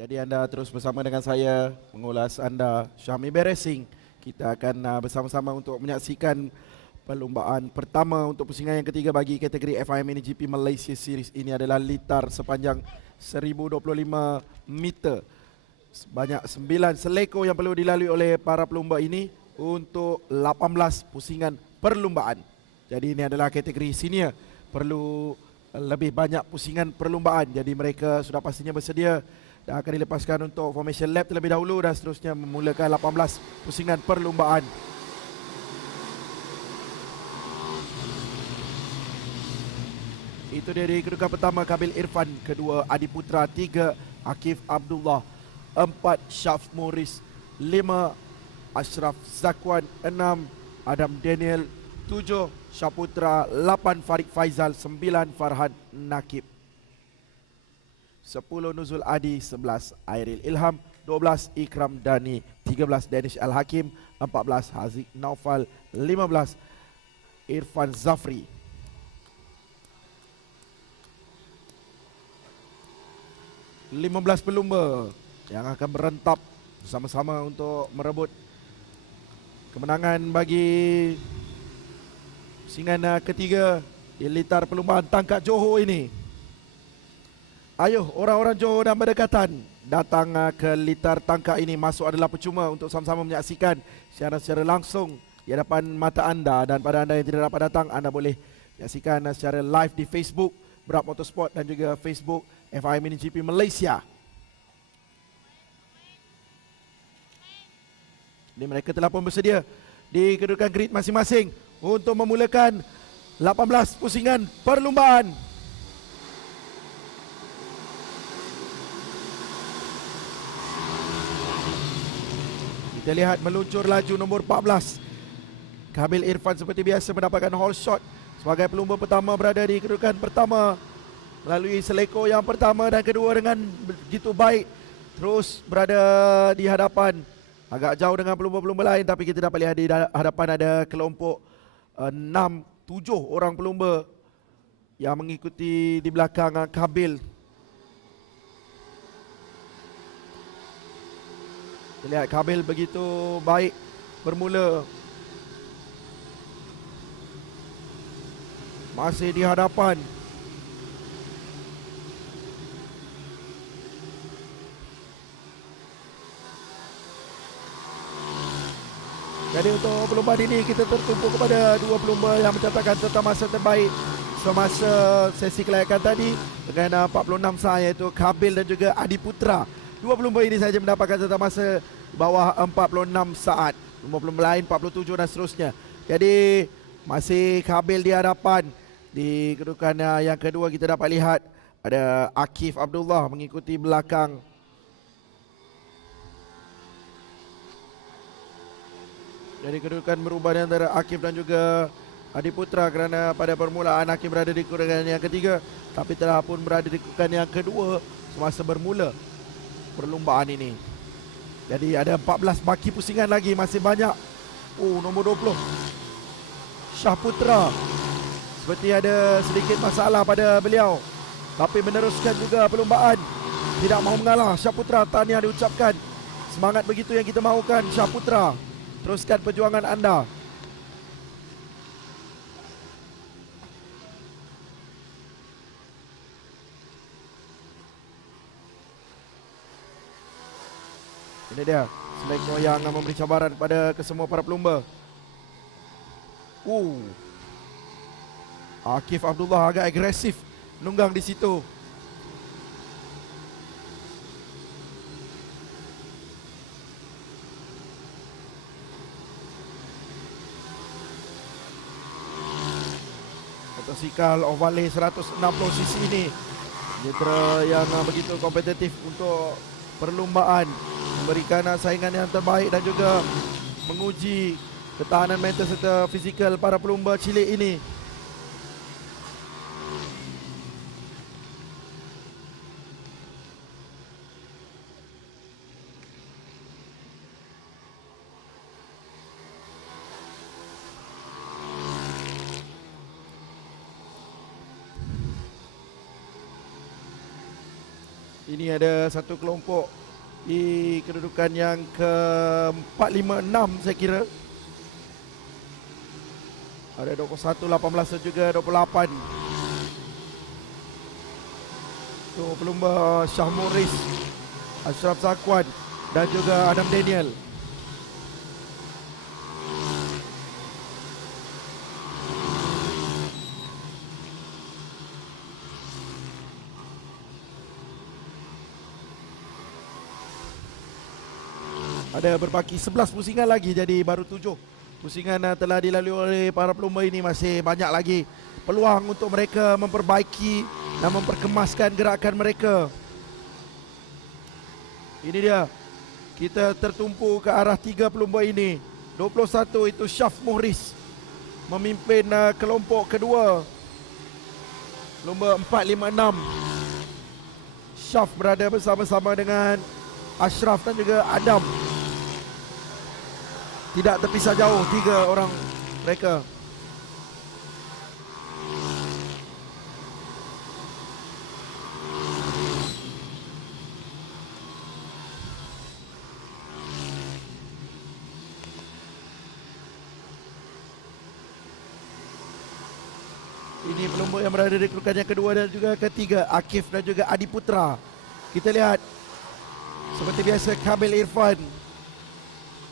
Jadi anda terus bersama dengan saya mengulas anda Syahmi Beresing. Kita akan bersama-sama untuk menyaksikan perlumbaan pertama untuk pusingan yang ketiga bagi kategori FIM MiniGP Malaysia Series. Ini adalah litar sepanjang 1025 meter. Banyak 9 seleko yang perlu dilalui oleh para pelumba ini untuk 18 pusingan perlumbaan. Jadi ini adalah kategori senior, perlu lebih banyak pusingan perlumbaan. Jadi mereka sudah pastinya bersedia dan akan dilepaskan untuk formation lap terlebih dahulu dan seterusnya memulakan 18 pusingan perlumbaan. Itu dia di kedudukan pertama Kabil Irfan, kedua Adi Putra, 3 Akif Abdullah, 4 Syaf Morris, 5 Ashraf Zakwan, 6 Adam Daniel, 7 Syaputra, 8 Farid Faizal, 9 Farhan Nakib, 10 Nuzul Adi, 11 Airil Ilham, 12 Ikram Dani, 13 Danish Al-Hakim, 14 Haziq Naufal, 15 Irfan Zafri. Lima belas pelumba yang akan berentap bersama-sama untuk merebut kemenangan bagi pusingan ketiga di litar perlumbaan tangkap Johor ini. Ayuh orang-orang Johor dan berdekatan datang ke litar tangkap ini. Masuk adalah percuma untuk sama-sama menyaksikan secara langsung di hadapan mata anda. Dan pada anda yang tidak dapat datang, anda boleh menyaksikan secara live di Facebook Berat Motorsport dan juga Facebook FIM MiniGP Malaysia. Ini mereka telah pun bersedia di kedudukan grid masing-masing untuk memulakan 18 pusingan perlumbaan. Kita lihat meluncur laju nombor 14. Kabil Irfan seperti biasa mendapatkan hole shot sebagai pelumba pertama berada di kedudukan pertama melalui seleko yang pertama dan kedua dengan begitu baik. Terus berada di hadapan, agak jauh dengan pelumba-pelumba lain, tapi kita dapat lihat di hadapan ada kelompok 6, 7 orang pelumba yang mengikuti di belakang Kabil. Kita lihat Kabil begitu baik bermula, masih di hadapan. Jadi untuk perlumbaan ini kita tertumpu kepada dua pelumba yang mencatatkan serta masa terbaik semasa sesi kelayakan tadi dengan 46 saat, iaitu Kabil dan juga Adi Putra. Dua pelumba ini saja mendapatkan serta masa bawah 46 saat. Pelumba lain 47 dan seterusnya. Jadi masih Kabil di hadapan. Di kedudukan yang kedua kita dapat lihat ada Akif Abdullah mengikuti belakang. Jadi kedudukan berubah di antara Akif dan juga Adi Putra kerana pada permulaan Akif berada di kedudukan yang ketiga, tapi telah pun berada di kedudukan yang kedua semasa bermula perlumbaan ini. Jadi ada 14 baki pusingan lagi, masih banyak. Nombor 20 Syaputra seperti ada sedikit masalah pada beliau, tapi meneruskan juga perlumbaan, tidak mahu mengalah. Syaputra, tahniah diucapkan. Semangat begitu yang kita mahukan, Syaputra. Teruskan perjuangan anda. Ini dia seleko yang memberi cabaran kepada kesemua para pelumba. Akif Abdullah agak agresif menunggang di situ. Motosikal Ovale 160 cc ini metra yang begitu kompetitif untuk perlumbaan, memberikan saingan yang terbaik dan juga menguji ketahanan mental serta fizikal para pelumba cilik ini. Ini ada satu kelompok di kedudukan yang ke-456 saya kira. Ada 21, 18 dan juga 28. Tu pelumba Shah Morris, Ashraf Zakwan dan juga Adam Daniel. Ada berbaki 11 pusingan lagi, jadi baru 7 pusingan telah dilalui oleh para pelumba ini. Masih banyak lagi peluang untuk mereka memperbaiki dan memperkemaskan gerakan mereka. Ini dia, kita tertumpu ke arah 3 pelumba ini. 21 itu Shaf Muhris memimpin kelompok kedua, pelumba 456. Shaf berada bersama-sama dengan Ashraf dan juga Adam. Tidak terpisah jauh 3 orang mereka. Ini pelumba yang berada di kedudukan yang kedua dan juga ketiga, Akif dan juga Adi Putra. Kita lihat seperti biasa Kamil Irfan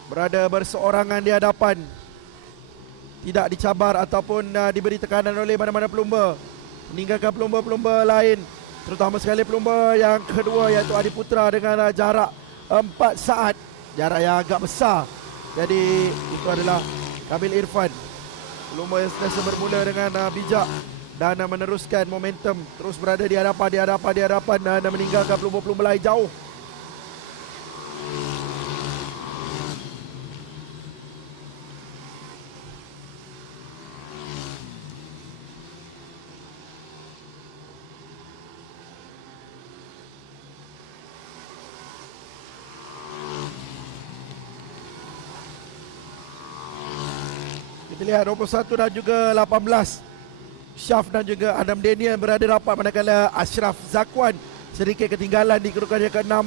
berada berseorangan di hadapan, tidak dicabar ataupun diberi tekanan oleh mana-mana pelumba, meninggalkan pelumba-pelumba lain, terutama sekali pelumba yang kedua iaitu Adi Putra dengan jarak 4 saat, jarak yang agak besar. Jadi itu adalah Kamil Irfan, pelumba yang sentiasa bermula dengan bijak dan meneruskan momentum, terus berada di hadapan dan meninggalkan pelumba-pelumba lain jauh. Kita lihat 21 dan juga 18, Shaf dan juga Adam Daniel berada rapat, manakala Ashraf Zakwan sedikit ketinggalan di kedudukan yang ke-6.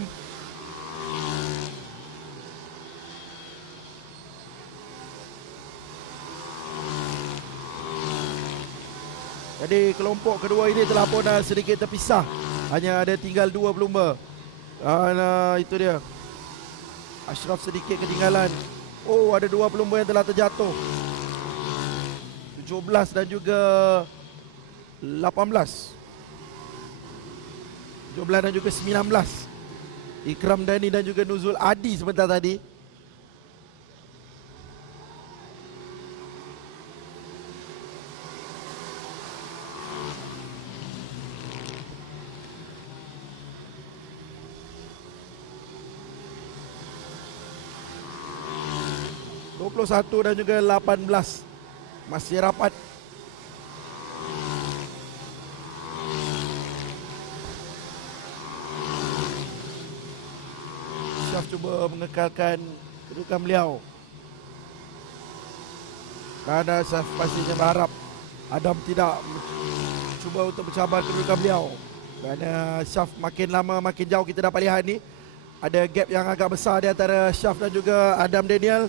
Jadi kelompok kedua ini telah pun sedikit terpisah, hanya ada tinggal 2 pelumba. Itu dia, Ashraf sedikit ketinggalan. Oh, ada 2 pelumba yang telah terjatuh, 17 dan juga 18. 17 dan juga 19. Ikram Dani dan juga Nuzul Adi sebentar tadi. satu dan juga 18 masih rapat. Syaf cuba mengekalkan kedudukan beliau, kerana Syaf pastinya berharap Adam tidak cuba untuk mencabar kedudukan beliau. Kerana Syaf makin lama makin jauh, kita dapat lihat ni ada gap yang agak besar di antara Syaf dan juga Adam Daniel.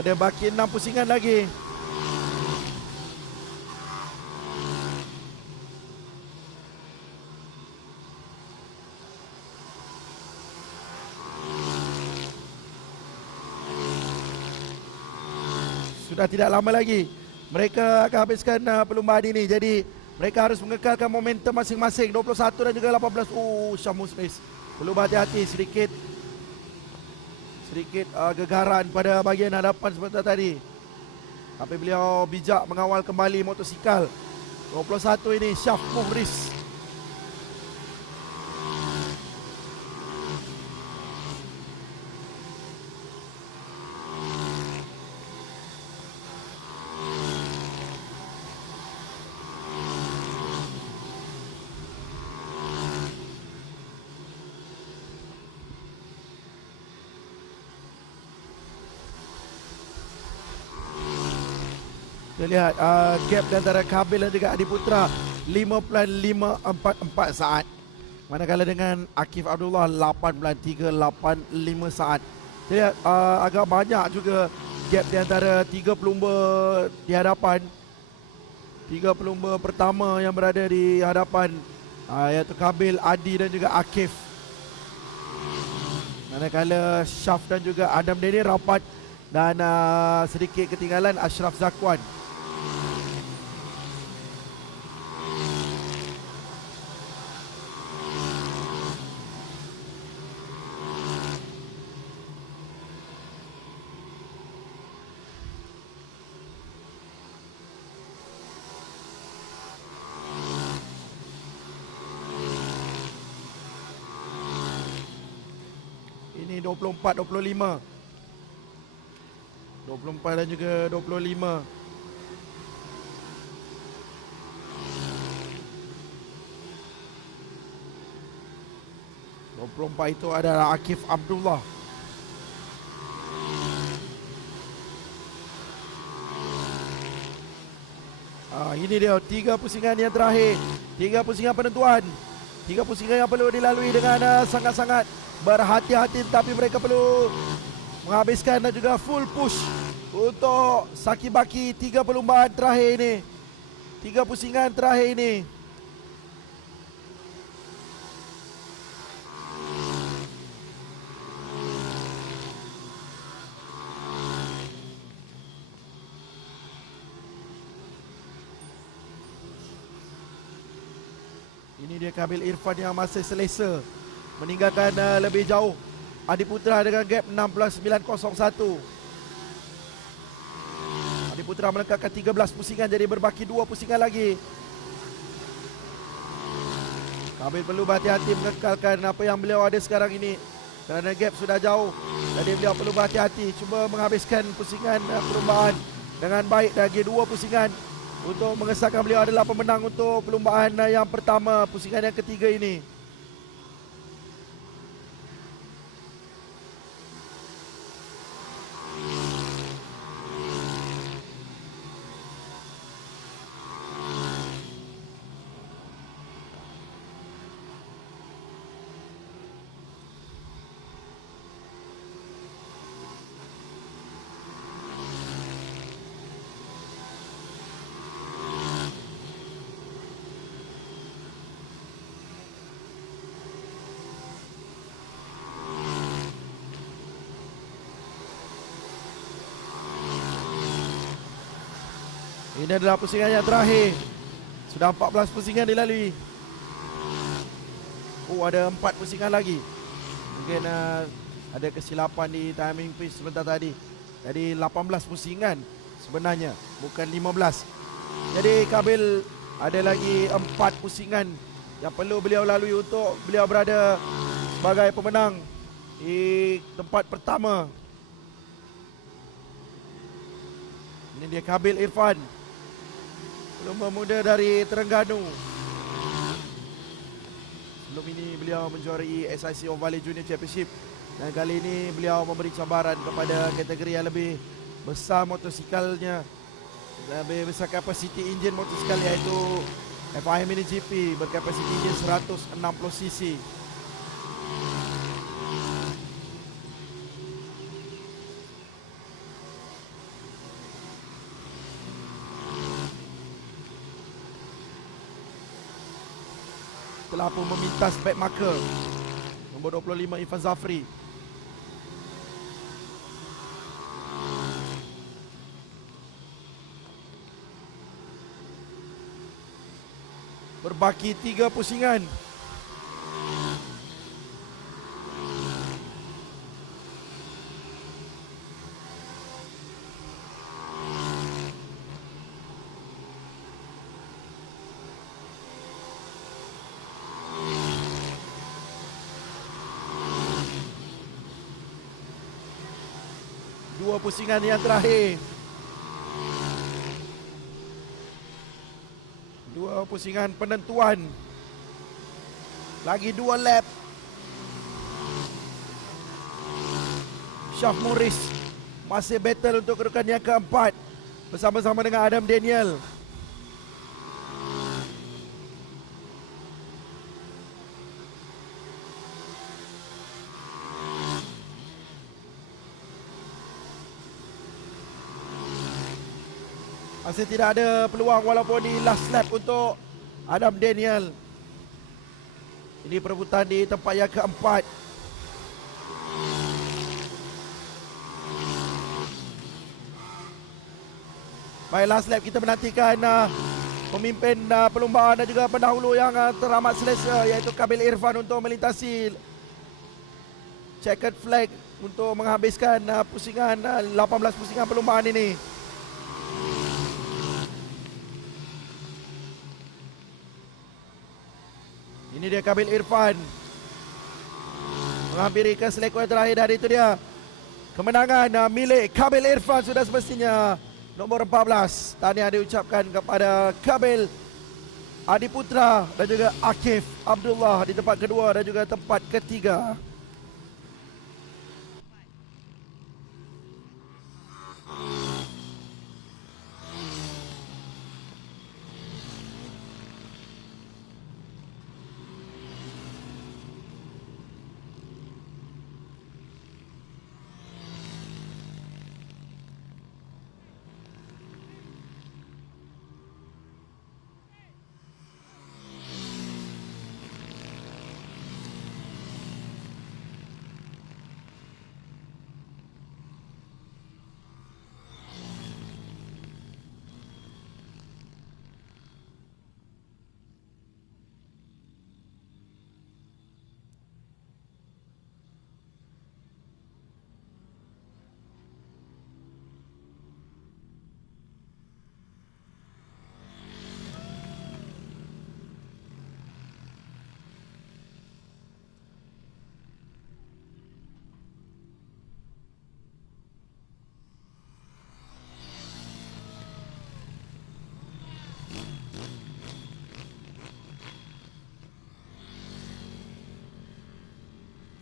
Ada baki 6 pusingan lagi. Sudah tidak lama lagi mereka akan habiskan perlumbaan ini. Jadi mereka harus mengekalkan momentum masing-masing. 21 dan juga 18. Syamus Smith perlu berhati-hati sedikit gegaran pada bahagian hadapan sebentar tadi, tapi beliau bijak mengawal kembali motosikal. 21 ini Shaf Muhris. Kita lihat gap di antara Kabil dan juga Adiputra 5.544 saat. Manakala dengan Akif Abdullah 8.385 saat. Kita lihat agak banyak juga gap di antara 3 pelumba di hadapan. 3 pelumba pertama yang berada di hadapan, iaitu Kabil, Adi dan juga Akif. Manakala Syaf dan juga Adam Deni rapat dan sedikit ketinggalan Ashraf Zakwan. Ini 24-25. 24 dan juga 25. Itu adalah Akif Abdullah. Ini dia 3 pusingan yang terakhir. 3 pusingan penentuan. 3 pusingan yang perlu dilalui dengan sangat-sangat berhati-hati, tetapi mereka perlu menghabiskan dan juga full push untuk Saki-Baki 3 perlumbaan terakhir ini. 3 pusingan terakhir ini. Ini dia Kabil Irfan yang masih selesa meninggalkan lebih jauh Adiputra dengan gap 16.901. Adiputra melengkapkan 13 pusingan, jadi berbaki 2 pusingan lagi. Kabil perlu berhati-hati mengekalkan apa yang beliau ada sekarang ini kerana gap sudah jauh. Jadi beliau perlu berhati-hati, cuba menghabiskan pusingan perlumbaan dengan baik, lagi 2 pusingan untuk mengesahkan beliau adalah pemenang untuk perlumbaan yang pertama, pusingan yang ketiga ini. Ini adalah pusingan yang terakhir. Sudah 14 pusingan dilalui. Ada 4 pusingan lagi. Mungkin ada kesilapan di timing piece sebentar tadi. Jadi 18 pusingan sebenarnya, bukan 15. Jadi Kabil ada lagi 4 pusingan yang perlu beliau lalui untuk beliau berada sebagai pemenang di tempat pertama. Ini dia Kabil Irfan, pelumba muda dari Terengganu. Sebelum ini beliau menjuarai SIC Valley Junior Championship, dan kali ini beliau memberi cabaran kepada kategori yang lebih besar motosikalnya, lebih besar kapasiti enjin motosikal, iaitu FIM Mini GP berkapasiti enjin 160cc. Telah pun memintas back marker nombor 25 Irfan Zafri. Berbaki 3 pusingan. Dua pusingan yang terakhir. 2 pusingan penentuan. Lagi 2 lap. Syaf Muris masih battle untuk kedudukan yang keempat. bersama-sama dengan Adam Daniel. Masih tidak ada peluang walaupun di last lap untuk Adam Daniel. Ini perebutan di tempat yang keempat. Baik, last lap kita menantikan pemimpin perlumbaan dan juga pendahulu yang teramat selesa, iaitu Kabil Irfan untuk melintasi checkered flag untuk menghabiskan pusingan 18 pusingan perlumbaan ini. Ini dia Kabil Irfan menghampiri ke selekor terakhir, dan itu dia kemenangan milik Kabil Irfan sudah semestinya. Nombor 14, tahniah diucapkan kepada Kabil Adiputra dan juga Akif Abdullah di tempat kedua dan juga tempat ketiga.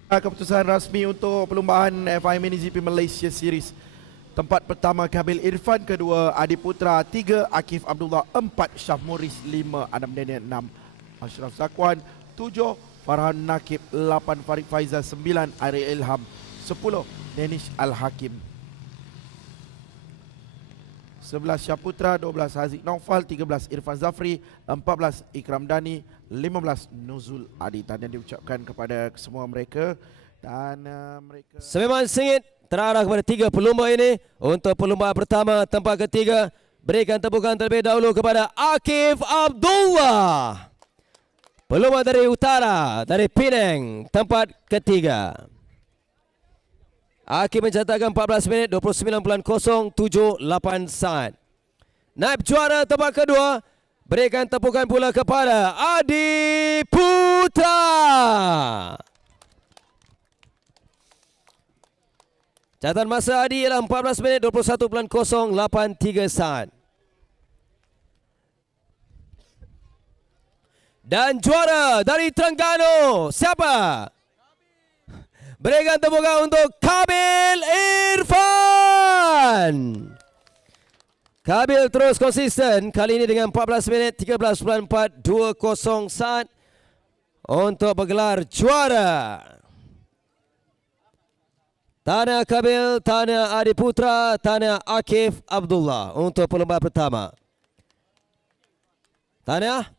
Keputusan rasmi untuk perlumbaan FIM MiniGP Malaysia Series. Tempat pertama Kabil Irfan, kedua Adiputra, 3 Akif Abdullah, 4 Syah Muris, 5 Adam Daniel, 6 Ashraf Zakwan, 7 Farhan Nakib, 8 Farid Faizal, 9 Ari Ilham, 10 Danish Al-Hakim, 11 Syaputra, 12 Haziq Naufal, 13 Irfan Zafri, 14 Ikram Dani, 15 Nuzul Adi. Tahniah diucapkan kepada semua mereka, dan mereka sememang sengit terarah kepada 3 pelumba ini. Untuk perlumbaan pertama tempat ketiga, berikan tepukan terlebih dahulu kepada Akif Abdullah, pelumba dari utara, dari Penang, tempat ketiga. Akif mencatatkan 14 minit 29.078 saat. Naib juara tempat kedua, berikan tepukan pula kepada Adiputra, catatan masa Adi ialah 14 minit 21.083 saat. Dan juara dari Terengganu, siapa? Berikan tepukan untuk Kabil Irfan. Kabil terus konsisten, kali ini dengan 14 minit 13.420 saat untuk bergelar juara. Tahniah Kabil, tahniah Adiputra, tahniah Akif Abdullah untuk perlombaan pertama. Tahniah.